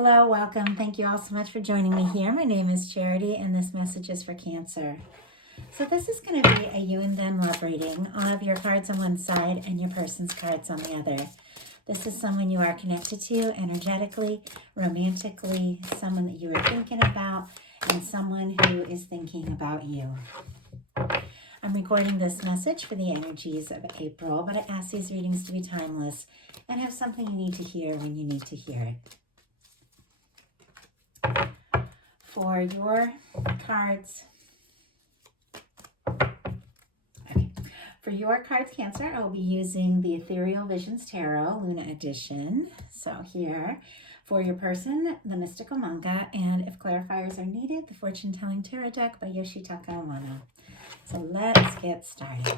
Hello, welcome. Thank you all so much for joining me here. My name is Charity, and this message is for Cancer. So this is going to be a you and them love reading. I'll have your cards on one side and your person's cards on the other. This is someone you are connected to energetically, romantically, someone that you are thinking about, and someone who is thinking about you. I'm recording this message for the energies of April, but I ask these readings to be timeless and have something you need to hear when you need to hear it. For your cards, for your cards, Cancer, I will be using the Ethereal Visions Tarot Luna Edition. So here, for your person, the Mystical Manga, and if clarifiers are needed, the Fortune Telling Tarot Deck by Yoshitaka Amano. So let's get started.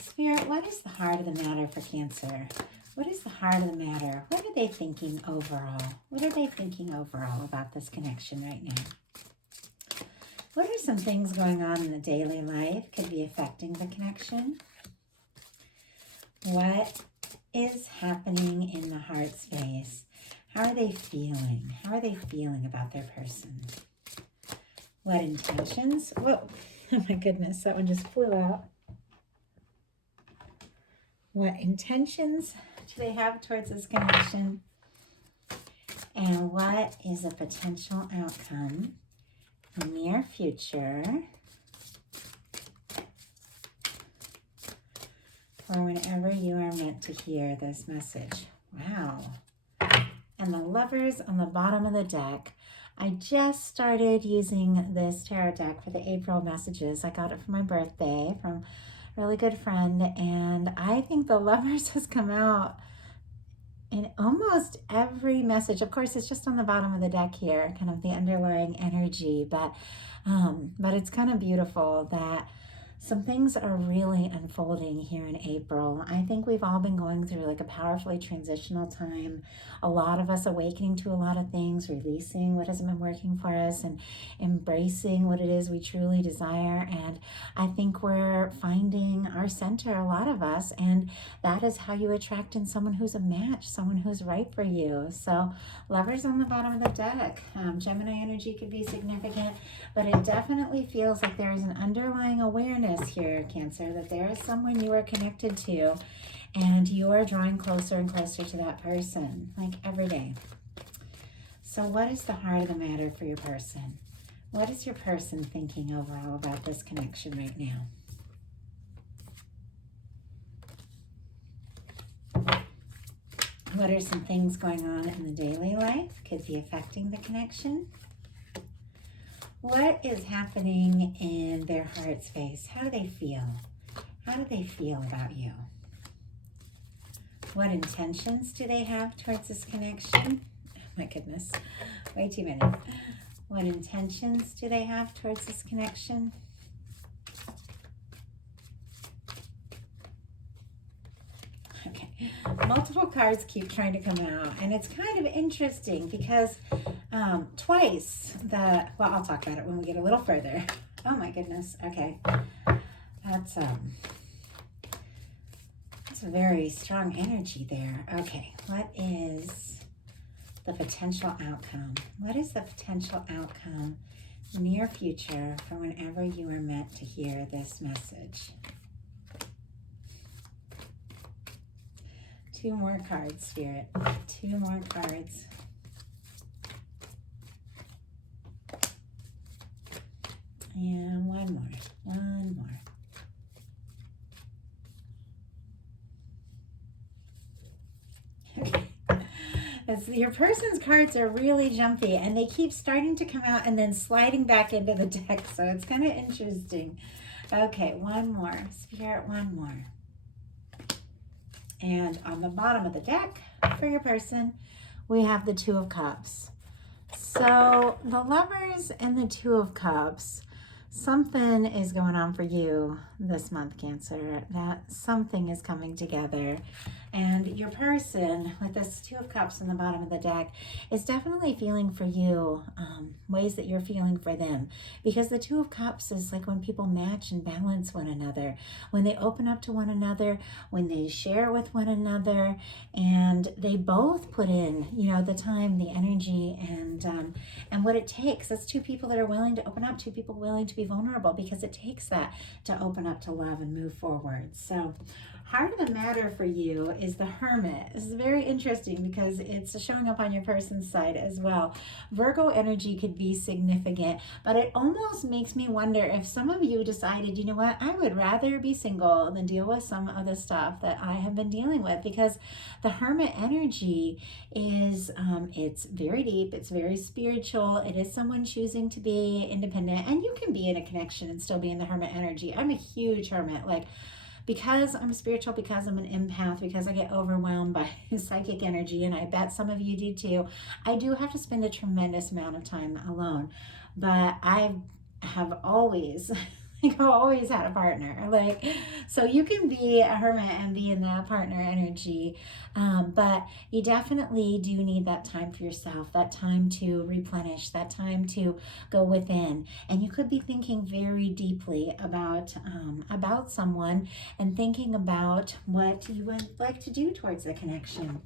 Spirit, what is the heart of the matter for Cancer? What is the heart of the matter? What are they thinking overall? What are they thinking overall about this connection right now? What are some things going on in the daily life could be affecting the connection? What is happening in the heart space? How are they feeling? How are they feeling about their person? What intentions? Whoa, oh my goodness, that one just flew out. What intentions do they have towards this connection? And what is a potential outcome in the near future or whenever you are meant to hear this message? Wow. And the Lovers on the bottom of the deck. I just started using this tarot deck for the April messages. I got it for my birthday from really good friend, and I think the Lovers has come out in almost every message. Of course, it's just on the bottom of the deck here, kind of the underlying energy, but it's kind of beautiful that some things are really unfolding here in April. I think we've all been going through like a powerfully transitional time. A lot of us awakening to a lot of things, releasing what hasn't been working for us and embracing what it is we truly desire. And I think we're finding our center, a lot of us, and that is how you attract in someone who's a match, someone who's right for you. So Lovers on the bottom of the deck. Gemini energy could be significant, but it definitely feels like there is an underlying awareness here, Cancer, that there is someone you are connected to and you are drawing closer and closer to that person, like every day. So what is the heart of the matter for your person? What is your person thinking overall about this connection right now? What are some things going on in the daily life could be affecting the connection? What is happening in their heart space? How do they feel? How do they feel about you? What intentions do they have towards this connection? Oh my goodness, way too many. What intentions do they have towards this connection? Okay, multiple cards keep trying to come out, and it's kind of interesting because twice well, I'll talk about it when we get a little further. Oh my goodness. Okay, that's a very strong energy there. Okay, what is the potential outcome? What is the potential outcome near future for whenever you are meant to hear this message? Two more cards, Spirit. Two more cards. And one more. One more. Okay. Your person's cards are really jumpy, and they keep starting to come out and then sliding back into the deck, so it's kind of interesting. Okay, one more. Spirit, one more. And on the bottom of the deck for your person, we have the Two of Cups. So the Lovers and the Two of Cups, something is going on for you this month, Cancer. That something is coming together. And your person with this Two of Cups in the bottom of the deck is definitely feeling for you ways that you're feeling for them. Because the Two of Cups is like when people match and balance one another, when they open up to one another, when they share with one another, and they both put in, you know, the time, the energy, and what it takes. That's two people that are willing to open up, two people willing to be vulnerable, because it takes that to open up to love and move forward. So heart of the matter for you is the Hermit. This is very interesting because it's showing up on your person's side as well. Virgo energy could be significant, but it almost makes me wonder if some of you decided, you know what, I would rather be single than deal with some of the stuff that I have been dealing with, because the Hermit energy is, it's very deep, it's very spiritual. It is someone choosing to be independent, and you can be in a connection and still be in the Hermit energy. I'm a huge Hermit, like, because I'm spiritual, because I'm an empath, because I get overwhelmed by psychic energy, and I bet some of you do too, I do have to spend a tremendous amount of time alone. But I have always, I've always had a partner. Like, so you can be a hermit and be in that partner energy, but you definitely do need that time for yourself, that time to replenish, that time to go within. And you could be thinking very deeply about someone, and thinking about what you would like to do towards the connection.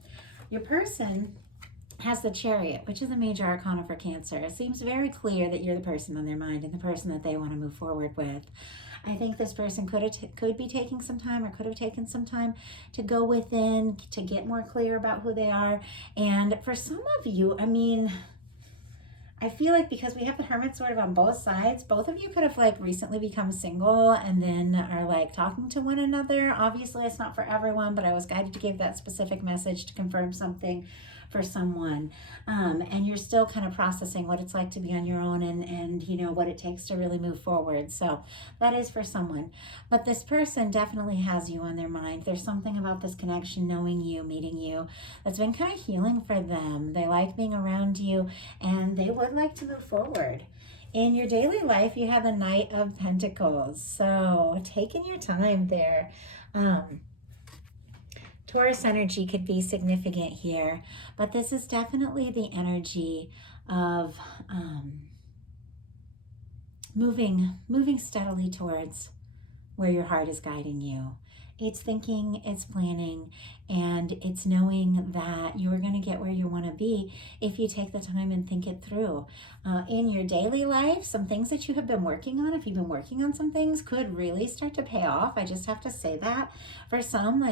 Your person has the Chariot, which is a major arcana for Cancer. It seems very clear that you're the person on their mind and the person that they want to move forward with. I think this person could be taking some time, or could have taken some time to go within, to get more clear about who they are. And for some of you, I mean, I feel like because we have the Hermit sort of on both sides, both of you could have like recently become single and then are like talking to one another. Obviously, it's not for everyone, but I was guided to give that specific message to confirm something for someone. And you're still kind of processing what it's like to be on your own, and you know what it takes to really move forward. So that is for someone. But this person definitely has you on their mind. There's something about this connection, knowing you, meeting you, that's been kind of healing for them. They like being around you, and they would like to move forward. In your daily life, you have the Knight of Pentacles. So taking your time there. Taurus energy could be significant here, but this is definitely the energy of moving steadily towards where your heart is guiding you. It's thinking, it's planning, and it's knowing that you're going to get where you want to be if you take the time and think it through. In your daily life, some things that you have been working on, if you've been working on some things, could really start to pay off. I just have to say that for some,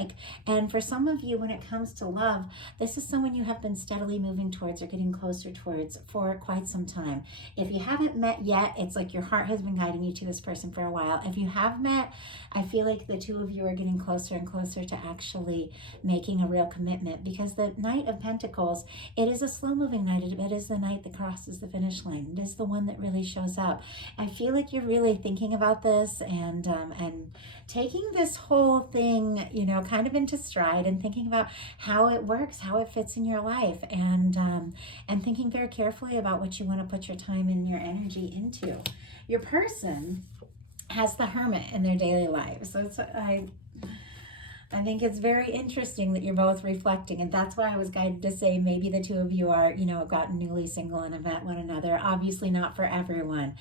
and for some of you, when it comes to love, this is someone you have been steadily moving towards or getting closer towards for quite some time. If you haven't met yet, it's like your heart has been guiding you to this person for a while. If you have met, I feel like the two of you are getting closer and closer to actually making a real commitment, because the Knight of Pentacles, it is a slow-moving knight. It is the knight that crosses the finish line. It is the one that really shows up. I feel like you're really thinking about this and taking this whole thing, you know, kind of into stride, and thinking about how it works, how it fits in your life, and thinking very carefully about what you want to put your time and your energy into. Your person has the Hermit in their daily life. So I think it's very interesting that you're both reflecting, and that's why I was guided to say maybe the two of you are, you know, gotten newly single and have met one another. Obviously not for everyone.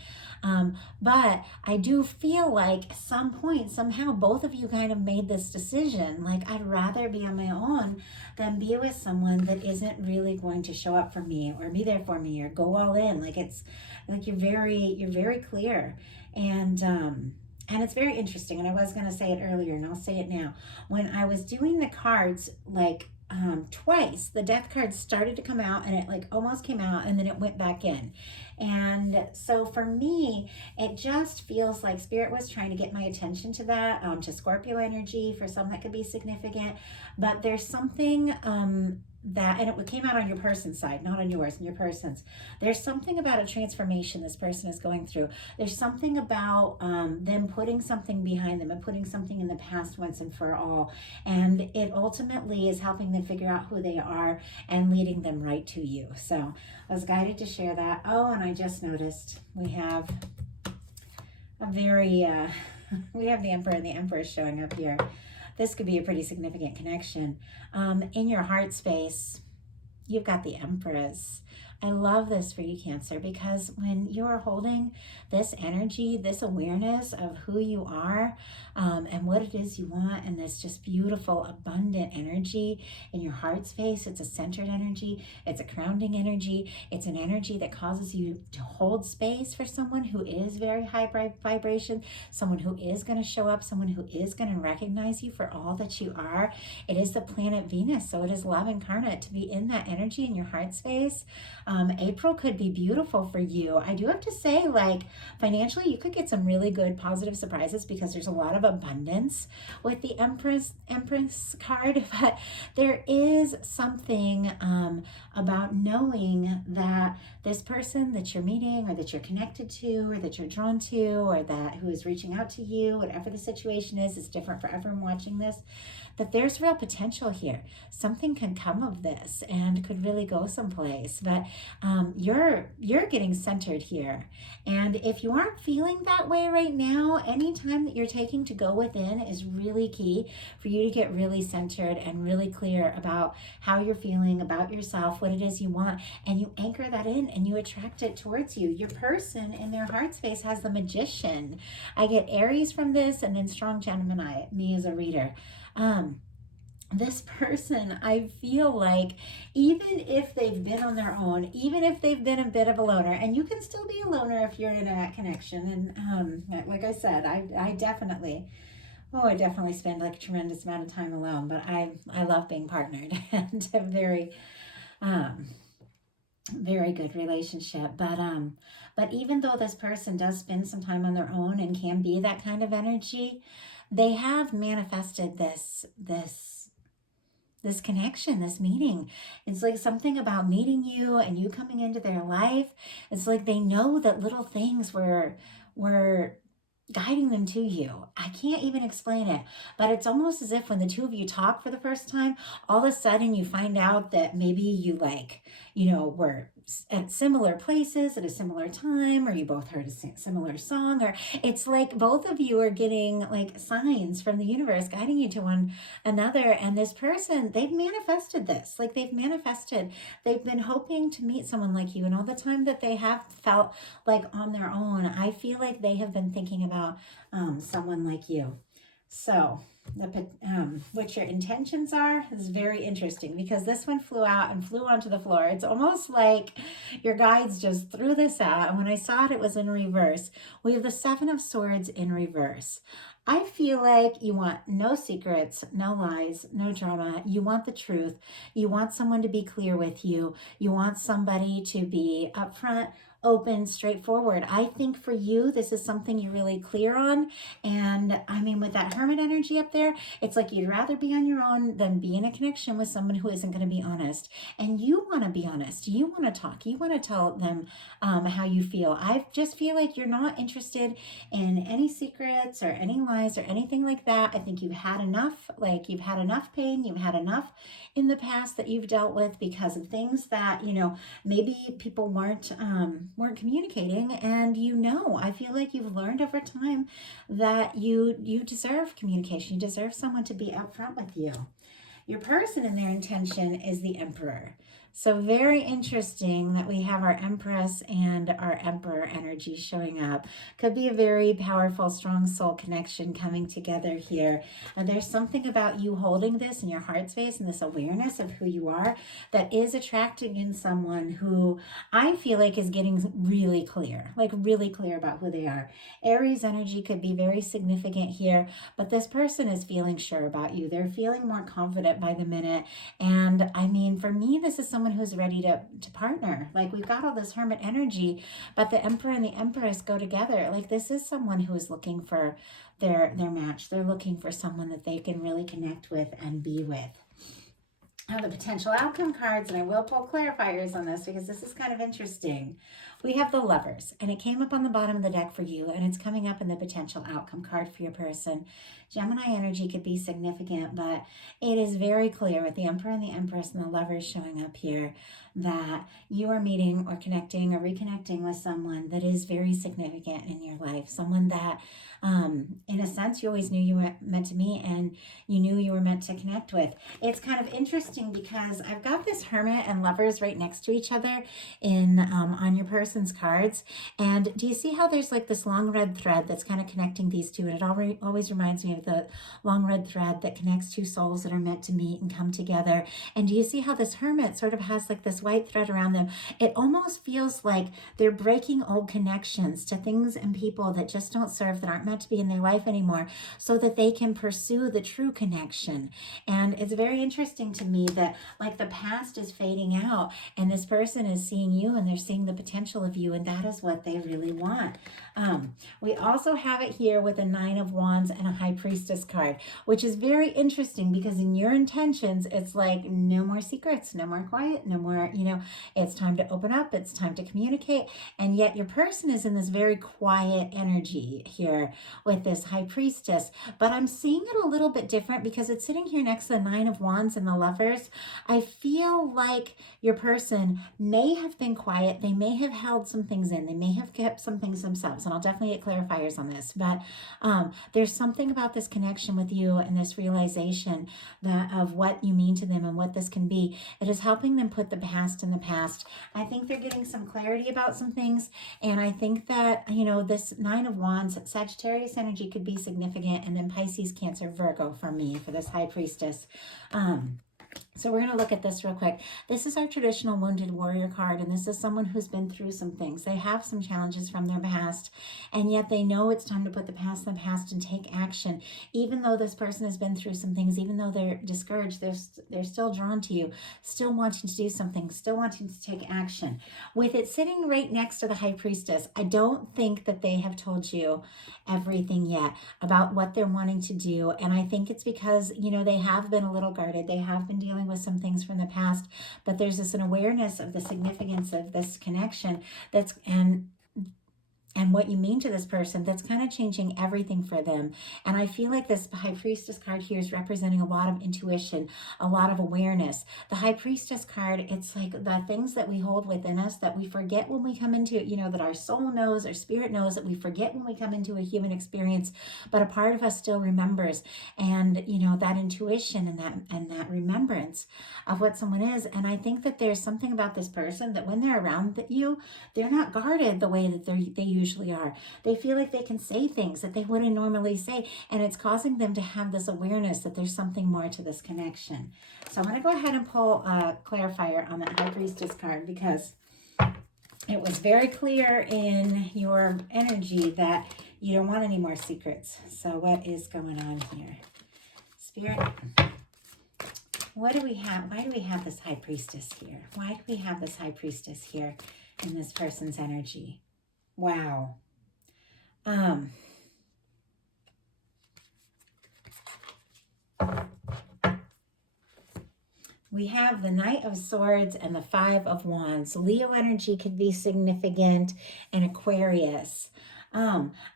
But I do feel like at some point, somehow, both of you kind of made this decision. Like, I'd rather be on my own than be with someone that isn't really going to show up for me or be there for me or go all in. Like, it's like you're very clear. And it's very interesting, and I was going to say it earlier, and I'll say it now. When I was doing the cards, like twice, the death cards started to come out, and it like almost came out, and then it went back in. And so for me, it just feels like Spirit was trying to get my attention to that, to Scorpio energy. For some, that could be significant, but there's something that, and it came out on your person's side, not on yours, and your person's. There's something about a transformation this person is going through. There's something about them putting something behind them and putting something in the past once and for all. And it ultimately is helping them figure out who they are and leading them right to you. So I was guided to share that. Oh, and I just noticed we have a very, we have the Emperor and the Empress showing up here. this could be a pretty significant connection. In your heart space, you've got the Empress. I love this for you, Cancer, because when you're holding this energy, this awareness of who you are, and what it is you want, and this just beautiful, abundant energy in your heart space, it's a centered energy, it's a grounding energy, it's an energy that causes you to hold space for someone who is very high vibration, someone who is going to show up, someone who is going to recognize you for all that you are. It is the planet Venus, so it is love incarnate to be in that energy in your heart space. April could be beautiful for you. I do have to say, like, financially, you could get some really good positive surprises because there's a lot of abundance with the Empress card, but there is something about knowing that this person that you're meeting, or that you're connected to, or that you're drawn to, or that who is reaching out to you, whatever the situation is, it's different for everyone watching this, that there's real potential here. Something can come of this and could really go someplace, but you're getting centered here. And if you aren't feeling that way right now, any time that you're taking to go within is really key for you to get really centered and really clear about how you're feeling about yourself, what it is you want, and you anchor that in and you attract it towards you. Your person in their heart space has the Magician. I get Aries from this, and then strong Gemini, me as a reader. This person, I feel like, even if they've been on their own, even if they've been a bit of a loner, and you can still be a loner if you're in that connection. And like I said, I definitely spend like a tremendous amount of time alone, but I love being partnered and a very good relationship. But even though this person does spend some time on their own and can be that kind of energy, they have manifested this connection, this meeting. It's like something about meeting you and you coming into their life. It's like they know that little things were guiding them to you. I can't even explain it, but it's almost as if when the two of you talk for the first time, all of a sudden you find out that maybe you were at similar places at a similar time, or you both heard a similar song, or it's like both of you are getting like signs from the universe guiding you to one another. And this person, they've manifested this, like they've been hoping to meet someone like you, and all the time that they have felt like on their own, I feel like they have been thinking about someone like you. So what your intentions are is very interesting, because this one flew out and flew onto the floor. It's almost like your guides just threw this out, and when I saw it, it was in reverse. We have the Seven of Swords in reverse. I feel like you want no secrets, no lies, no drama. You want the truth. You want someone to be clear with you. You want somebody to be upfront, open, straightforward. I think for you, this is something you're really clear on. And I mean, with that Hermit energy up there, it's like you'd rather be on your own than be in a connection with someone who isn't going to be honest. And you want to be honest. You want to talk. You want to tell them how you feel. I just feel like you're not interested in any secrets or any lies or anything like that. I think you've had enough. Like, you've had enough pain. You've had enough in the past that you've dealt with because of things that, maybe people weren't communicating. And I feel like you've learned over time that you deserve communication. You deserve someone to be upfront with you. Your person and their intention is the Emperor. So very interesting that we have our Empress and our Emperor energy showing up. Could be a very powerful, strong soul connection coming together here. And there's something about you holding this in your heart space and this awareness of who you are that is attracting in someone who I feel like is getting really clear about who they are. Aries energy could be very significant here, but this person is feeling sure about you. They're feeling more confident by the minute. And I mean, for me, this is someone who's ready to partner. Like, we've got all this Hermit energy, but the Emperor and the Empress go together. Like, this is someone who is looking for their match. They're looking for someone that they can really connect with and be with. the potential outcome cards, and I will pull clarifiers on this because this is kind of interesting. We have the Lovers, and it came up on the bottom of the deck for you, and it's coming up in the potential outcome card for your person. Gemini energy could be significant, but it is very clear with the Emperor and the Empress and the Lovers showing up here that you are meeting or connecting or reconnecting with someone that is very significant in your life, someone that in a sense you always knew you were meant to meet and you knew you were meant to connect with. It's kind of interesting because I've got this Hermit and Lovers right next to each other in on your person's cards. And do you see how there's like this long red thread that's kind of connecting these two? And it always reminds me of the long red thread that connects two souls that are meant to meet and come together. And do you see how this Hermit sort of has like this white thread around them? It almost feels like they're breaking old connections to things and people that just don't serve, that aren't meant to be in their life anymore, so that they can pursue the true connection. And it's very interesting to me that like the past is fading out and this person is seeing you and they're seeing the potential of you, and that is what they really want. We also have it here with a Nine of Wands and a High Priestess card, which is very interesting because in your intentions, it's like no more secrets, no more quiet, no more, it's time to open up, it's time to communicate. And yet your person is in this very quiet energy here with this High Priestess. But I'm seeing it a little bit different because it's sitting here next to the Nine of Wands and the Lovers. I feel like your person may have been quiet. They may have held some things in. They may have kept some things themselves. And I'll definitely get clarifiers on this. But there's something about this connection with you and this realization that of what you mean to them and what this can be. It is helping them put the past in the past. I think they're getting some clarity about some things. And I think that, this Nine of Wands, Sagittarius energy could be significant. And then Pisces, Cancer, Virgo for me, for this High Priestess. So we're going to look at this real quick. This is our traditional Wounded Warrior card, and this is someone who's been through some things. They have some challenges from their past, and yet they know it's time to put the past in the past and take action. Even though this person has been through some things, even though they're discouraged, they're still drawn to you, still wanting to do something, still wanting to take action. With it sitting right next to the High Priestess, I don't think that they have told you everything yet about what they're wanting to do, and I think it's because, they have been a little guarded. They have been dealing with some things from the past, but there's an awareness of the significance of this connection and what you mean to this person that's kind of changing everything for them. And I feel like this High Priestess card here is representing a lot of intuition, a lot of awareness. The High Priestess card, it's like the things that we hold within us that we forget when we come into, that our soul knows, our spirit knows, that we forget when we come into a human experience, but a part of us still remembers. And, that intuition and that remembrance of what someone is. And I think that there's something about this person that when they're around you, they're not guarded the way that they usually are. They feel like they can say things that they wouldn't normally say, and it's causing them to have this awareness that there's something more to this connection. So I'm going to go ahead and pull a clarifier on that High Priestess card because it was very clear in your energy that you don't want any more secrets. So what is going on here? Spirit, what do we have? Why do we have this High Priestess here? Why do we have this High Priestess here in this person's energy? Wow. We have the Knight of Swords and the Five of Wands. Leo energy could be significant, and Aquarius.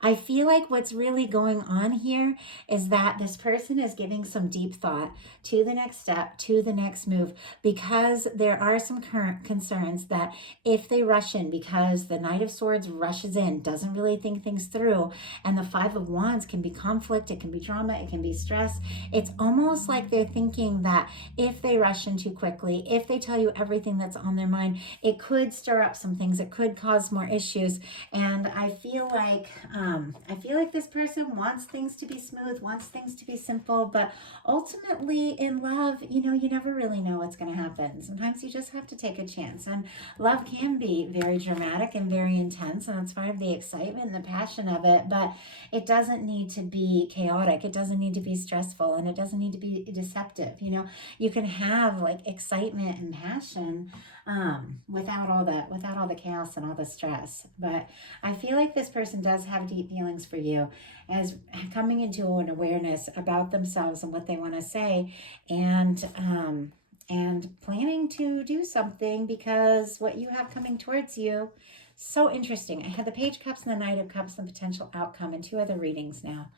I feel like what's really going on here is that this person is giving some deep thought to the next step, to the next move, because there are some current concerns that if they rush in, because the Knight of Swords rushes in, doesn't really think things through, and the Five of Wands can be conflict, it can be drama, it can be stress. It's almost like they're thinking that if they rush in too quickly, if they tell you everything that's on their mind, it could stir up some things, it could cause more issues. And I feel like this person wants things to be smooth, wants things to be simple, but ultimately in love, you never really know what's going to happen. Sometimes you just have to take a chance, and love can be very dramatic and very intense, and that's part of the excitement and the passion of it, but it doesn't need to be chaotic, it doesn't need to be stressful, and it doesn't need to be deceptive. You can have like excitement and passion without all the chaos and all the stress. But I feel like this person does have deep feelings for you, as coming into an awareness about themselves and what they want to say, and and planning to do something because what you have coming towards you, so interesting. I had the Page of Cups and the Knight of Cups and potential outcome in 2 other readings now,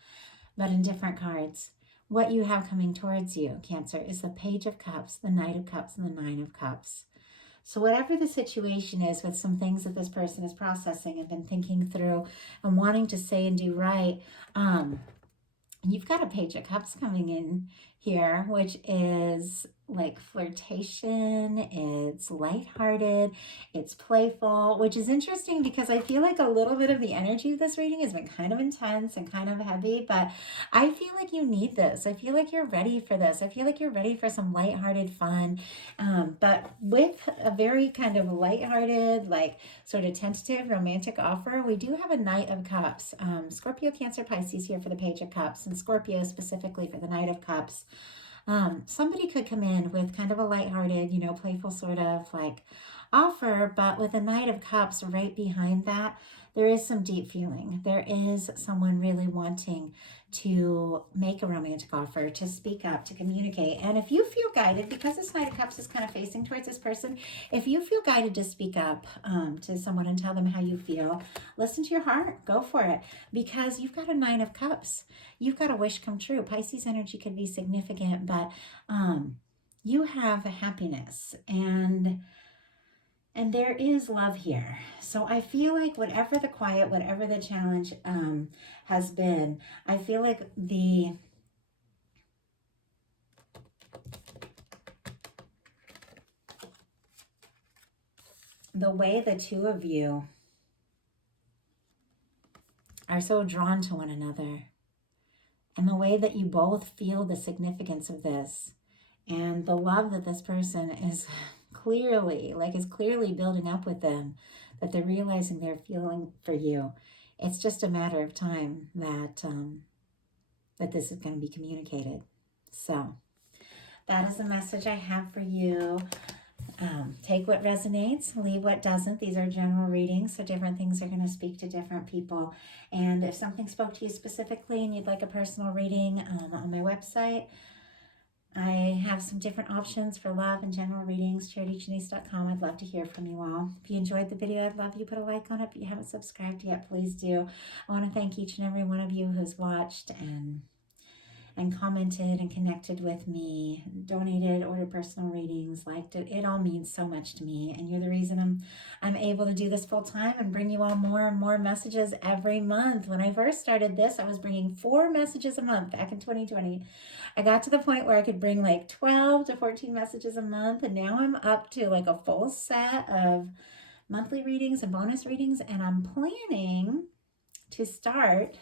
but in different cards. What you have coming towards you, Cancer, is the Page of Cups, the Knight of Cups, and the Nine of Cups. So whatever the situation is with some things that this person is processing and been thinking through and wanting to say and do right, you've got a Page of Cups coming in here, which is like flirtation, it's lighthearted, it's playful, which is interesting because I feel like a little bit of the energy of this reading has been kind of intense and kind of heavy, but I feel like you need this. I feel like you're ready for this. I feel like you're ready for some lighthearted fun, but with a very kind of lighthearted, like sort of tentative romantic offer. We do have a Knight of Cups. Scorpio, Cancer, Pisces here for the Page of Cups, and Scorpio specifically for the Knight of Cups. Somebody could come in with kind of a lighthearted, playful sort of like offer, but with a Knight of Cups right behind that, there is some deep feeling. There is someone really wanting to make a romantic offer, to speak up, to communicate. And if you feel guided, because this Knight of Cups is kind of facing towards this person, if you feel guided to speak up to someone and tell them how you feel, listen to your heart, go for it, because you've got a Nine of Cups. You've got a wish come true. Pisces energy could be significant, but you have happiness and there is love here. So I feel like whatever the quiet, whatever the challenge has been, I feel like the way the two of you are so drawn to one another, and the way that you both feel the significance of this, and the love that this person is clearly building up with them, that they're realizing they're feeling for you. It's just a matter of time that that this is going to be communicated. So that is the message I have for you. Take what resonates, leave what doesn't. These are general readings, so different things are going to speak to different people. And if something spoke to you specifically and you'd like a personal reading, on my website, I have some different options for love and general readings, charityjanice.com. I'd love to hear from you all. If you enjoyed the video, I'd love you put a like on it. If you haven't subscribed yet, please do. I want to thank each and every one of you who's watched and commented and connected with me, donated, ordered personal readings, liked it. It all means so much to me, and you're the reason I'm able to do this full time and bring you all more and more messages every month. When I first started this, I was bringing 4 messages a month back in 2020. I got to the point where I could bring like 12 to 14 messages a month, and now I'm up to like a full set of monthly readings and bonus readings, and I'm planning to start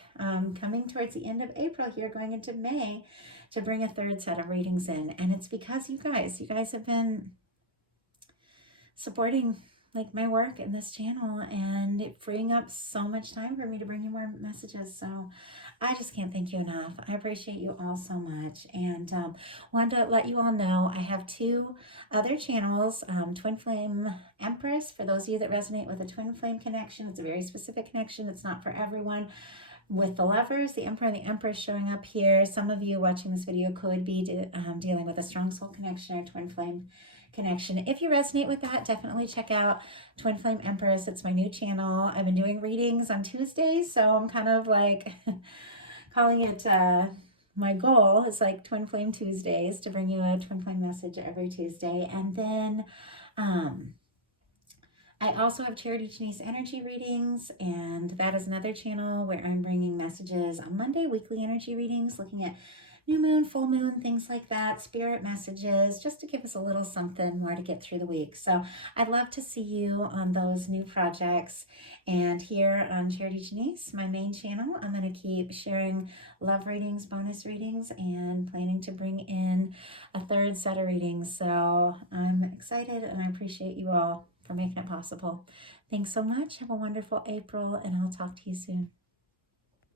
coming towards the end of April here, going into May, to bring a 3rd set of readings in. And it's because you guys have been supporting like my work in this channel and it freeing up so much time for me to bring you more messages. So I just can't thank you enough. I appreciate you all so much. And wanted to let you all know I have 2 other channels. Twin Flame Empress, for those of you that resonate with a twin flame connection. It's a very specific connection. It's not for everyone. With the lovers, the Emperor and the Empress showing up here. Some of you watching this video could be dealing with a strong soul connection or twin flame connection. If you resonate with that, definitely check out Twin Flame Empress. It's my new channel. I've been doing readings on Tuesdays, so I'm kind of like calling it my goal is like Twin Flame Tuesdays, to bring you a twin flame message every Tuesday. And then I also have Charity Janice energy readings, and that is another channel where I'm bringing messages on Monday, weekly energy readings, looking at new moon, full moon, things like that, spirit messages, just to give us a little something more to get through the week. So I'd love to see you on those new projects. And here on Charity Janice, my main channel, I'm going to keep sharing love readings, bonus readings, and planning to bring in a 3rd set of readings. So I'm excited and I appreciate you all for making it possible. Thanks so much. Have a wonderful April, and I'll talk to you soon.